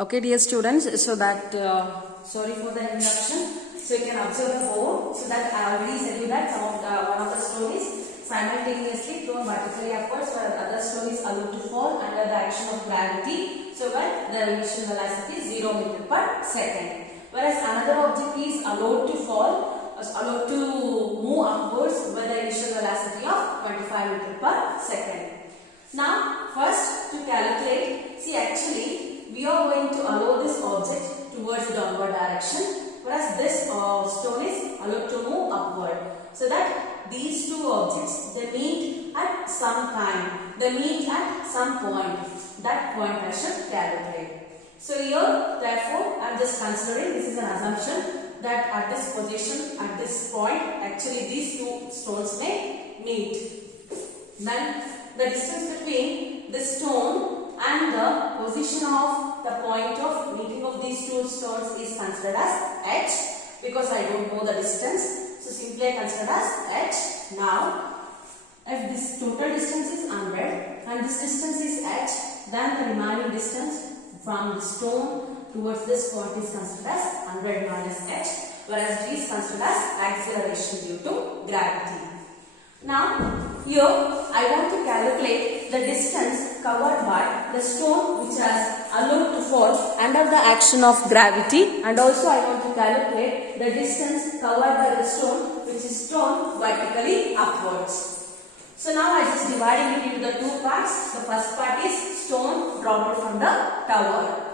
Okay, dear students, so that sorry for the introduction. So you can observe the board. So that I already said you that some of one of the stone is simultaneously thrown vertically upwards, while other stone is allowed to fall under the action of gravity. So that the initial velocity is 0 meter per second. Whereas another object is allowed to fall, allowed to move upwards with the initial velocity of 25 meter per second. Now, first to calculate, see actually we are going to allow this object towards the downward direction, whereas this stone is allowed to move upward. So that these two objects, they meet at some time, they meet at some point. That point I should calculate. So here, therefore, I am just considering this is an assumption that at this position, at this point, actually these two stones may meet. Then the distance between this stone and the position of the point of meeting of these two stones is considered as h, because I don't know the distance. So simply I consider as h. Now, if this total distance is 100 and this distance is h, then the remaining distance from the stone towards this point is considered as 100 minus h, whereas g is considered as acceleration due to gravity. Now, here I want to calculate the distance covered by the stone which has allowed to fall under the action of gravity, and also I want to calculate the distance covered by the stone which is thrown vertically upwards. So now I just dividing it into the two parts. The first part is stone dropped from the tower.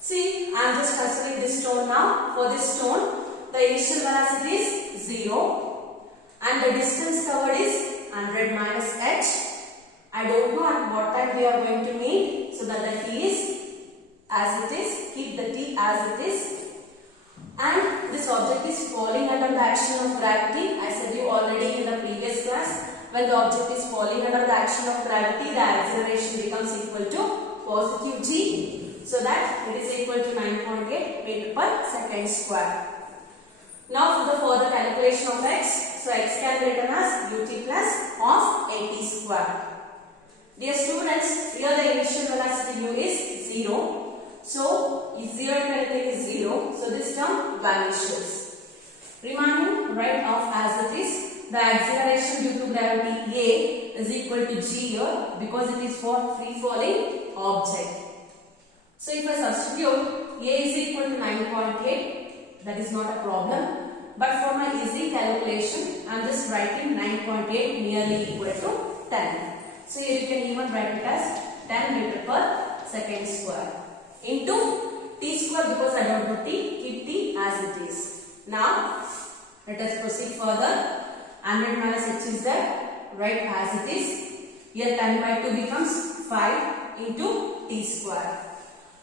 See, I am just considering this stone now. For this stone, the initial velocity is 0 and the distance covered is 100 minus h. I don't know at what time we are going to meet, so that the t is as it is, keep the t as it is. And this object is falling under the action of gravity. I said you already in the previous class, when the object is falling under the action of gravity, the acceleration becomes equal to positive g. So that it is equal to 9.8 meter per second square. Now for the further calculation of x, so x can be written as ut plus of at square. Dear students, here the initial velocity u is 0. So, if 0 into anything is 0, so this term vanishes. Remaining right off as it is, the acceleration due to gravity a is equal to g here, because it is for free falling object. So, if I substitute a is equal to 9.8, that is not a problem. But for my easy calculation, I am just writing 9.8 nearly equal to 10. So here you can even write it as 10 meter per second square into t square, because I don't know t, keep t as it is. Now let us proceed further. 100 minus h is there, right as it is. Here 10 by 2 becomes 5 into t square.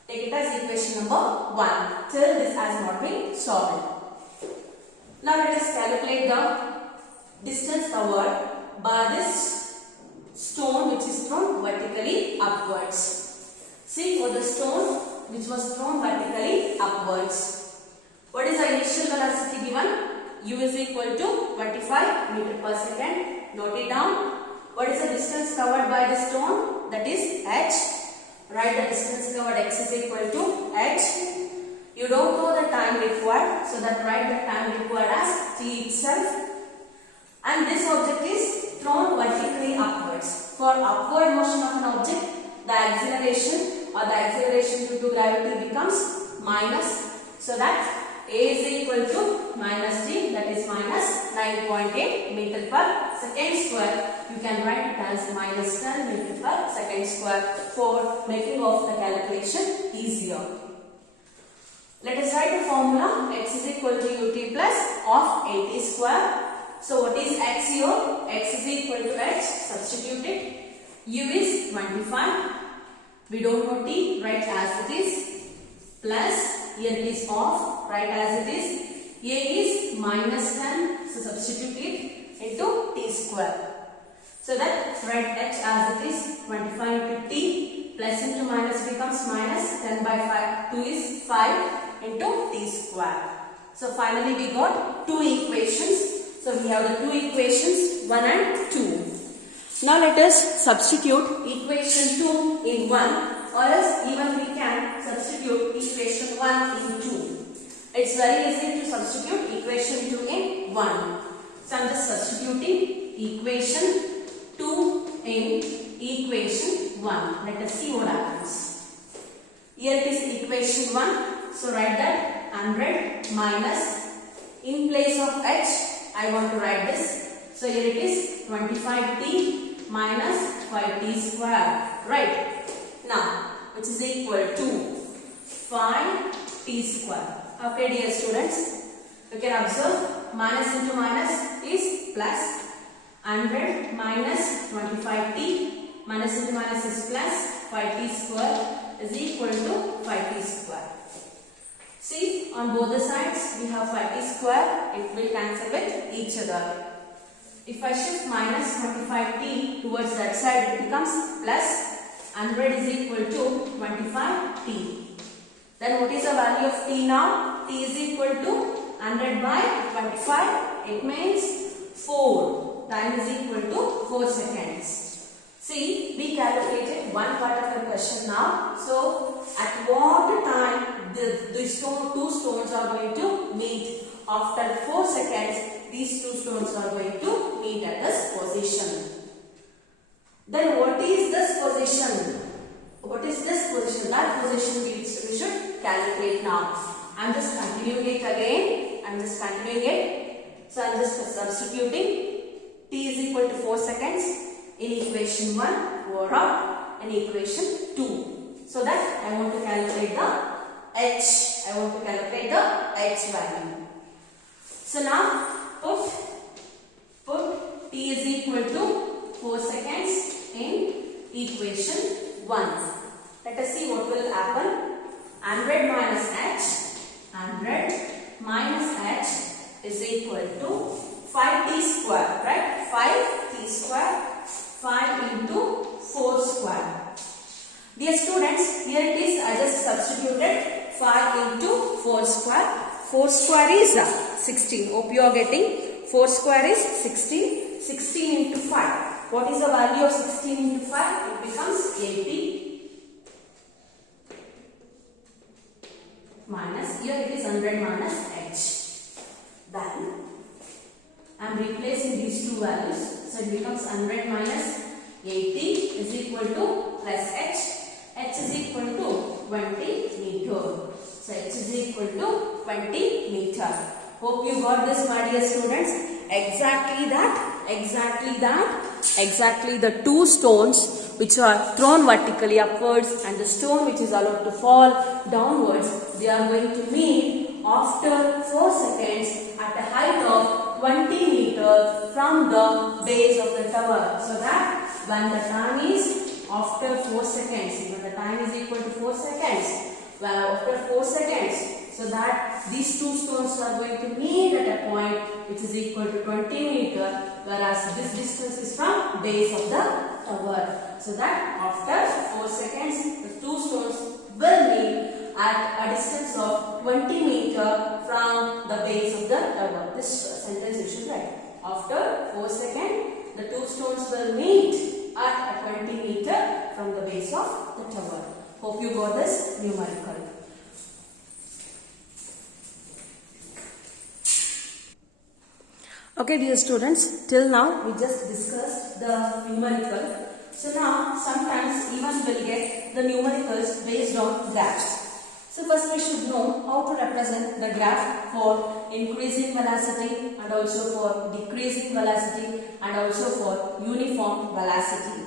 Take it as equation number 1. Till this has not been solved. Now let us calculate the distance covered by this stone which is thrown vertically upwards. See, for the stone which was thrown vertically upwards, what is the initial velocity given? U is equal to 25 meter per second. Note it down. What is the distance covered by the stone? That is h. Write the distance covered, x is equal to h. You don't know the time required, so that write the time required as t itself. And this object is thrown vertically upwards. For upward motion of an object, the acceleration or the acceleration due to gravity becomes minus. So that a is equal to minus g, that is minus 9.8 meter per second square. You can write it as minus 10 meter per second square for making of the calculation easier. Let us write the formula. X is equal to ut plus of at square. So what is x here? X is equal to h, substitute it. U is 25. We don't know t, write as it is. Plus, here it is off, write as it is. A is minus 10, so substitute it into t square. So that write h as it is, 25 into t, plus into minus becomes minus, 10 by 5, 2 is 5 into t square. So finally we got two equations. So we have the two equations 1 and 2. Now let us substitute equation 2 in 1, or else even we can substitute substitute equation 1 in 2. It's very easy to substitute equation 2 in 1. So I'm just substituting equation 2 in equation 1. Let us see what happens. Here it is equation 1. So write that 100 minus, in place of h, I want to write this. So here it is 25t minus 5t square. Right. Now, which is equal to 5t square. Okay, dear students. You can observe minus into minus is plus. 100 minus 25t minus into minus is plus. 5t square is equal to 5t square. See, on both the sides we have 5t square. It will cancel with each other. If I shift minus 25t towards that side, it becomes plus. 100 is equal to 25t. Then what is the value of t now? T is equal to 100 by 25. It means 4. Time is equal to 4 seconds. See, we calculated one part of the question now. So, at what time these two stones are going to meet? After 4 seconds, these two stones are going to meet at this position. Then what is this position? What is this position? That position we should calculate now. I am just continuing it again. I am just continuing it. So I am just substituting. T is equal to 4 seconds in equation 1 or in equation 2. So that I want to calculate the h. I want to calculate the h value. So now put t is equal to 4 seconds in equation 1. Let us see what will happen. 100 minus h, 100 minus h is equal to 5t square, right? 5t square, 5 into 4 square. Dear students, here it is. I just substituted 5 into 4 square. 4 square is 16. Hope you are getting. 4 square is 16. 16 into 5. What is the value of 16 into 5? It becomes 80. Minus, here it is 100 minus h. Then, I am replacing these two values. So, it becomes 100 minus 80 is equal to plus h. H is equal to 20 meter. So, h is equal to 20 meter. Hope you got this, my dear students. Exactly the two stones which are thrown vertically upwards and the stone which is allowed to fall downwards, they are going to meet after 4 seconds at a height of 20 meters from the base of the tower. So that when the time is after 4 seconds, when the time is equal to 4 seconds, well, after 4 seconds, so that these two stones are going to meet at a point which is equal to 20 meters, whereas this distance is from base of the tower. So that after 4 seconds, the two stones will meet at a distance of 20 meters from the base of the tower. This sentence you should write. After 4 seconds, the two stones will meet at a 20 meters from the base of the tower. Hope you got this numerical. Okay, dear students, till now we just discussed the numerical. So now sometimes even we'll get the numericals based on graphs. So first we should know how to represent the graph for increasing velocity and also for decreasing velocity and also for uniform velocity.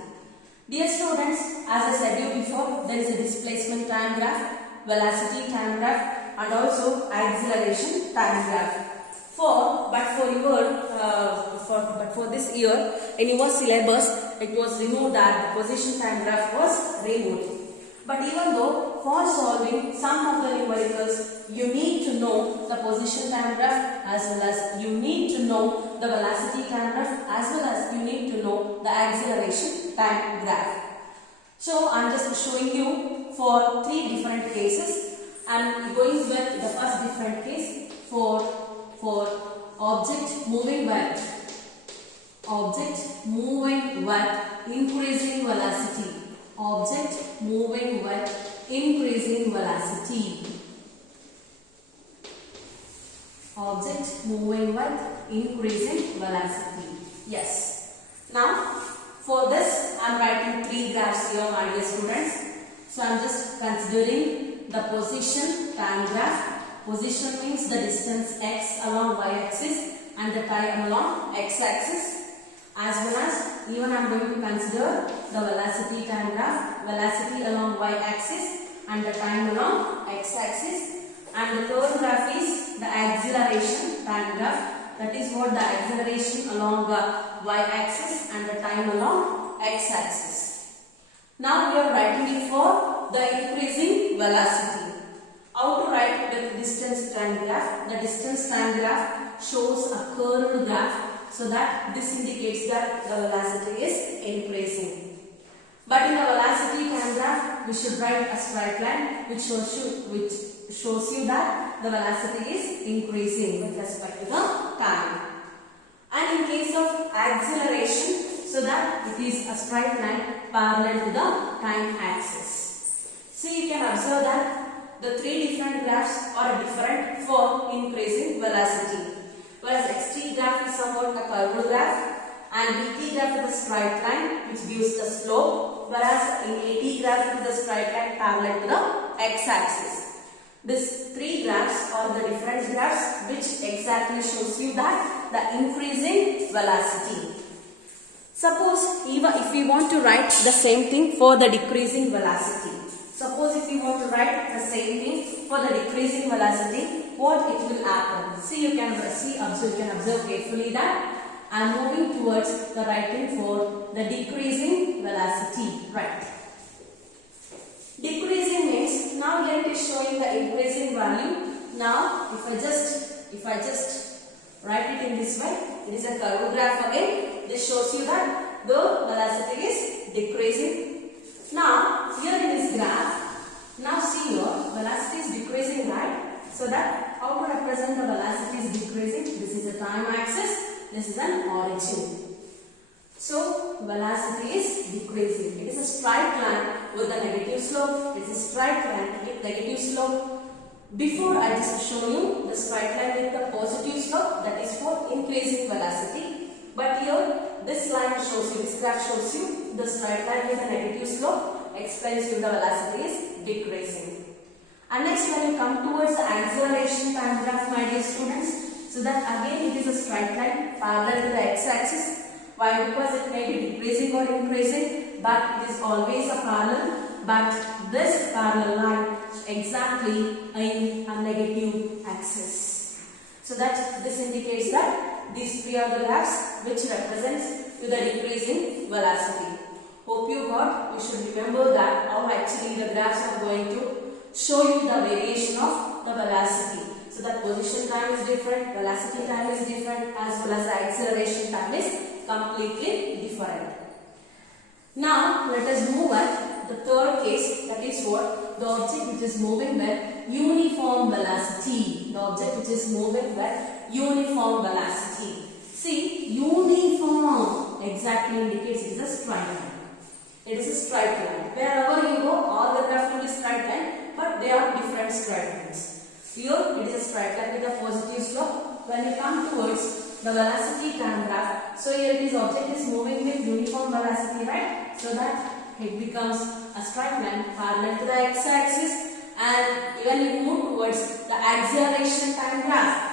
Dear students, as I said you before, there is a displacement time graph, velocity time graph and also acceleration time graph. But for this year, in your syllabus, it was removed that the position time graph was removed. But even though for solving some of the numericals, you need to know the position time graph as well as you need to know the velocity time graph as well as you need to know the acceleration time graph. So I am just showing you for 3 different cases. I am going with the first different case for object moving with increasing velocity. Object moving with increasing velocity. Object moving with increasing velocity. Yes. Now, for this, I am writing 3 graphs here, my dear students. So, I am just considering the position time graph. Position means the distance x along y-axis and the time along x-axis. As well as, even I am going to consider the velocity time graph. Velocity along y-axis and the time along x-axis. And the third graph is the acceleration time graph. That is what the acceleration along the y-axis and the time along x-axis. Now we are writing it for the increasing velocity. How to write the distance time graph? The distance time graph shows a curved graph, so that this indicates that the velocity is increasing. But in the velocity time graph, we should write a straight line which shows you that the velocity is increasing with respect to the time. And in case of acceleration, so that it is a straight line parallel to the time axis. See, you can observe that the 3 different graphs are different for increasing velocity. Whereas xt graph is somewhat a curved graph and dt graph is a straight line which gives the slope, whereas in at graph it is a straight line parallel to the x-axis. These 3 graphs are the different graphs which exactly shows you that the increasing velocity. Suppose even if we want to write the same thing for the decreasing velocity. Suppose if you want to write the same thing for the decreasing velocity, what it will happen? See, you can observe carefully that I am moving towards the writing for the decreasing velocity. Right. Decreasing means now here it is showing the increasing value. Now if I just write it in this way, it is a curved graph again. This shows you that the velocity is decreasing. Now here in this graph, now see here velocity is decreasing, right? So that how to represent the velocity is decreasing? This is a time axis, this is an origin. So velocity is decreasing. It is a straight line with a negative slope. It is a straight line with negative slope. Before I just show you the straight line with the positive slope, that is for increasing velocity. But here this line shows you, this graph shows you the straight line with a negative slope, explains you the velocity is decreasing. And next when we come towards the acceleration time graph, my dear students, so that again it is a straight line parallel to the x-axis. Why? Because it may be decreasing or increasing, but it is always a parallel. But this parallel line is exactly in a negative axis. So that this indicates that these 3 are the graphs which represents to the decreasing velocity. Hope you got. You should remember that how actually the graphs are going to show you the variation of the velocity. So that position time is different, velocity time is different, as well as the acceleration time is completely different. Now let us move at the third case, that is what? The object which is moving with uniform velocity. The object which is moving with uniform velocity. See, uniform exactly indicates it is a straight line. It is a straight line. Wherever you go, all the graphs will be straight line, but they are different straight lines. Here it is a straight line with a positive slope. When you come towards the velocity time graph, so here it is object is moving with uniform velocity, right? So that it becomes a straight line parallel to the x-axis. And when you move towards the acceleration time graph,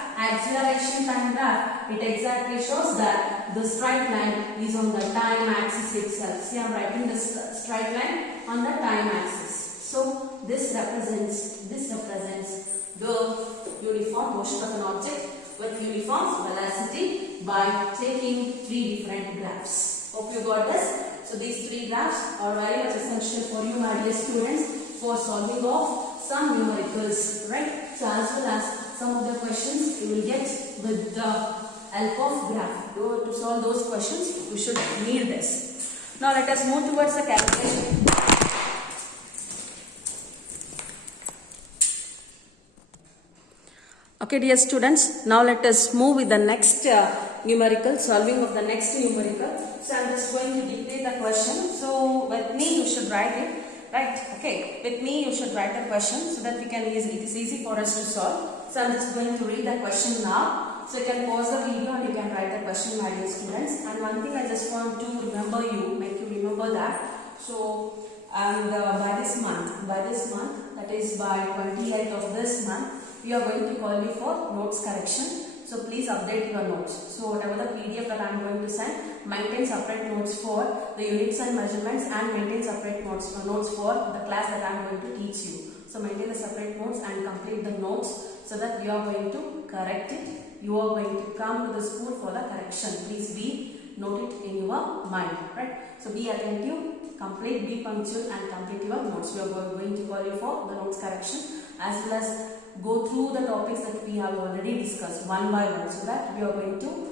it exactly shows that the straight line is on the time axis itself. See, I am writing the straight line on the time axis. So this represents the uniform motion of an object with uniform velocity by taking 3 different graphs. Hope you got this. So these 3 graphs are very much essential for you, my dear students, for solving of some numericals, right? So as well as some of the questions you will get with the help of graph. To solve those questions, you should need this. Now let us move towards the calculation. Okay, dear students, now let us move with the next numerical, solving of the next numerical. So I am just going to dictate the question. So with me you should write it, right? Okay. Okay, with me you should write a question so that it is easy for us to solve. So I'm just going to read the question now. So you can pause the video and you can write the question, my dear students. And one thing I just want to make you remember that. So by this month, that is by 28th of this month, we are going to call you for notes correction. So please update your notes. So whatever the PDF that I am going to send, maintain separate notes for the units and measurements, and maintain separate notes for the class that I am going to teach you. So maintain the separate notes and complete the notes so that we are going to correct it. You are going to come to the school for the correction. Please note it in your mind, right? So be attentive, complete, be punctual and complete your notes. We are going to call you for the notes correction as well as go through the topics that we have already discussed one by one, so that we are going to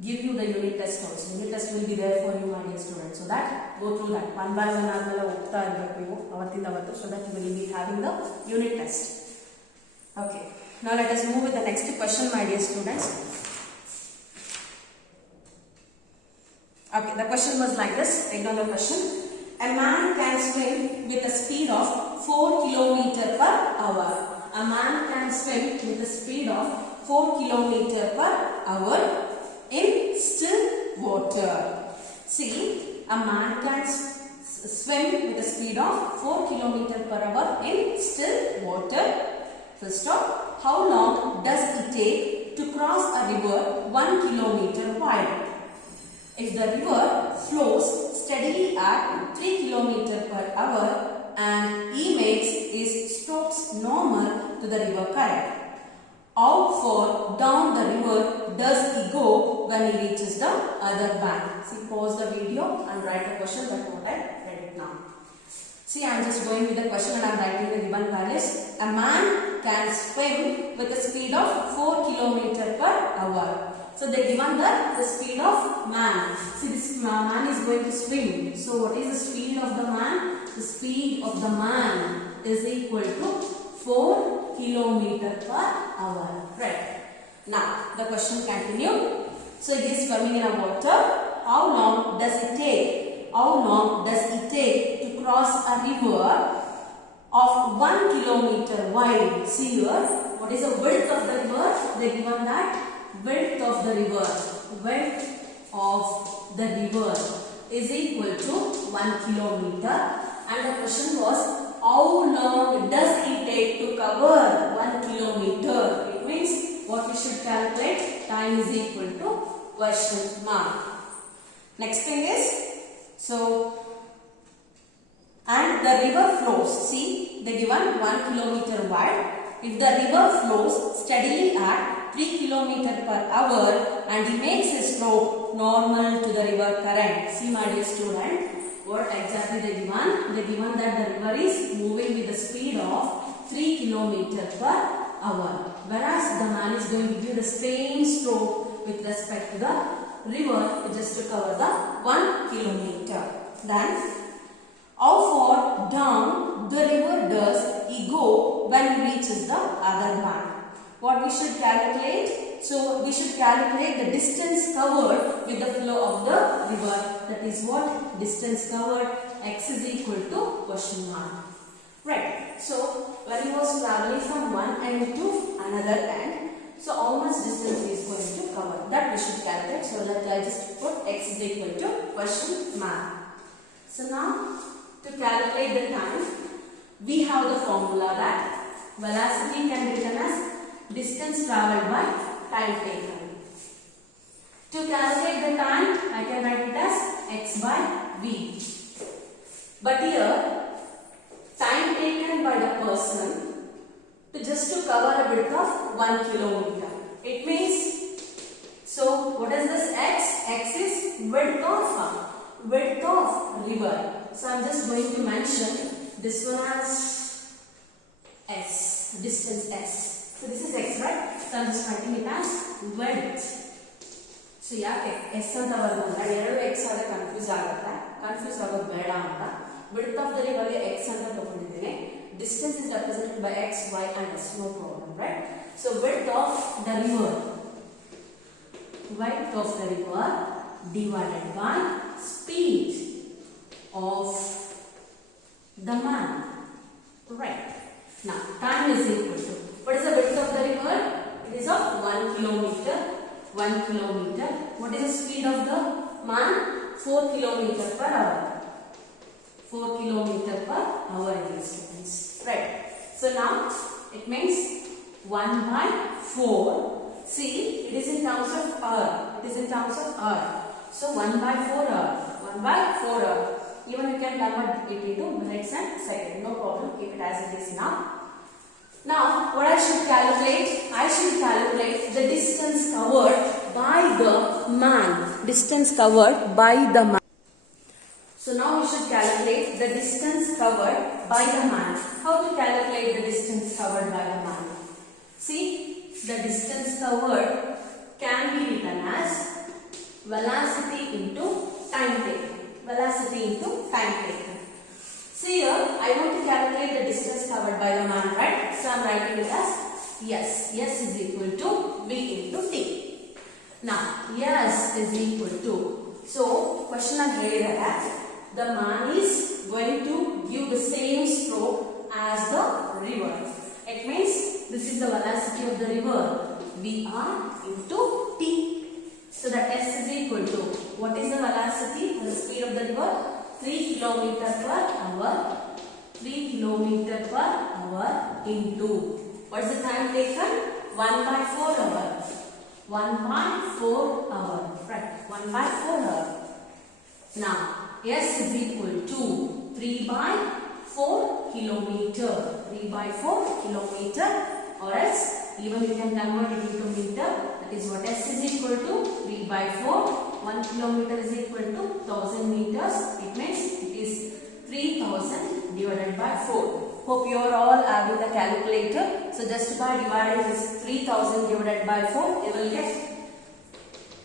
give you the unit test also. Unit test will be there for you, my dear students. So that go through that one by one so that you will be having the unit test. Okay. Now let us move with the next question, my dear students. Okay, the question was like this. Take down the question. A man can swim with a speed of 4 km per hour. A man can swim with a speed of 4 km per hour in still water. See, a man can swim with a speed of 4 km per hour in still water. First off, how long does it take to cross a river 1 km wide? If the river flows steadily at 3 km per hour and he makes his strokes normal to the river current, how far down the river does he go when he reaches the other bank? See, pause the video and write the question that what I read it now. See, I am just going with the question and I am writing the given values. A man can swim with a speed of 4 km per hour. So they given the speed of man. See, this man is going to swim. So what is the speed of the man? The speed of the man is equal to 4 km per hour. Right. Now the question continues. So it is swimming in a water. How long does it take? How long does it take to cross a river of 1 km wide? See here, what is the width of the river? They given that width of the river. Width of the river is equal to 1 km. And the question was, how long does it take to cover 1 km? It means what we should calculate, time is equal to question mark. Next thing is, so, and the river flows. See, they given 1 km wide. If the river flows steadily at 3 km per hour and he makes his stroke normal to the river current. See, my dear student, what exactly they given? They given that the river is moving with the speed of 3 km per hour. Whereas the man is going to give the same stroke with respect to the river just to cover the 1 km. Then, how far down the river does he go when he reaches the other bank? What we should calculate? So we should calculate the distance covered with the flow of the river. That is what? Distance covered, x is equal to question mark. Right. So when he was traveling from one end to another end, so how much distance he is going to cover? That we should calculate. So that I just put x is equal to question mark. So now to calculate the time, we have the formula that velocity can be written as distance travelled by time taken. To calculate the time, I can write it as x by v. But here, time taken by the person just to cover a width of 1 km. It means, so what is this x? X is width of river. So I am just going to mention this one as s, distance s. So this is x, right? So I am just writing it as width. So yeah, s anta varmanda ಎರಡು x ಆದ confuse ಆಗುತ್ತೆ. Confuse ಆಗೋದು ಬೇಡ ಅಂತ width of the river ಗೆ x ಅಂತ ತಗೊಂಡಿದ್ದೀನಿ. Distance is represented by x, y and s, no problem, right? So width of the river divided by speed of the man. Right. Now, time is equal to, what is the width of the river? It is of 1 kilometer. 1 kilometer. What is the speed of the man? 4 kilometer per hour. 4 kilometer per hour, dear students. Right. So now, it means 1 by 4. See, it is in terms of hour. It is in terms of hour. So 1 by 4 hour. 1 by 4 hour. Even you can convert it into minutes and seconds. No problem. Keep it as it is now. Now, what I should calculate? I should calculate the distance covered by the man. Distance covered by the man. So now we should calculate the distance covered by the man. How to calculate the distance covered by the man? See, the distance covered can be written as velocity into time taken. Velocity into time taken. See here, I want to calculate the distance covered by the man, right? So I am writing it as S. S is equal to V into T. Now, S is equal to, so question I here, the man is going to give the same stroke as the river. It means this is the velocity of the river, VR into T. So that S is equal to, what is the velocity or the speed of the river? 3 km per hour. 3 km per hour into, what is the time taken? 1 by 4 hour. 1 by 4 hour. Right, 1 by 4 hour. Now, S is equal to 3 by 4 kilometer. 3 by 4 kilometer, or else even you can convert it into meter. That is what S is equal to 3 by 4. 1 kilometer is equal to 1000 meters. It means it is 3000 divided by 4. Hope you are all having the calculator. So just by dividing this 3000 divided by 4, you will get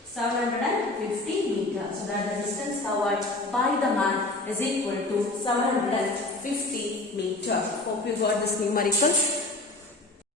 750 meters. So that the distance covered by the man is equal to 750 meters. Hope you got this numerical.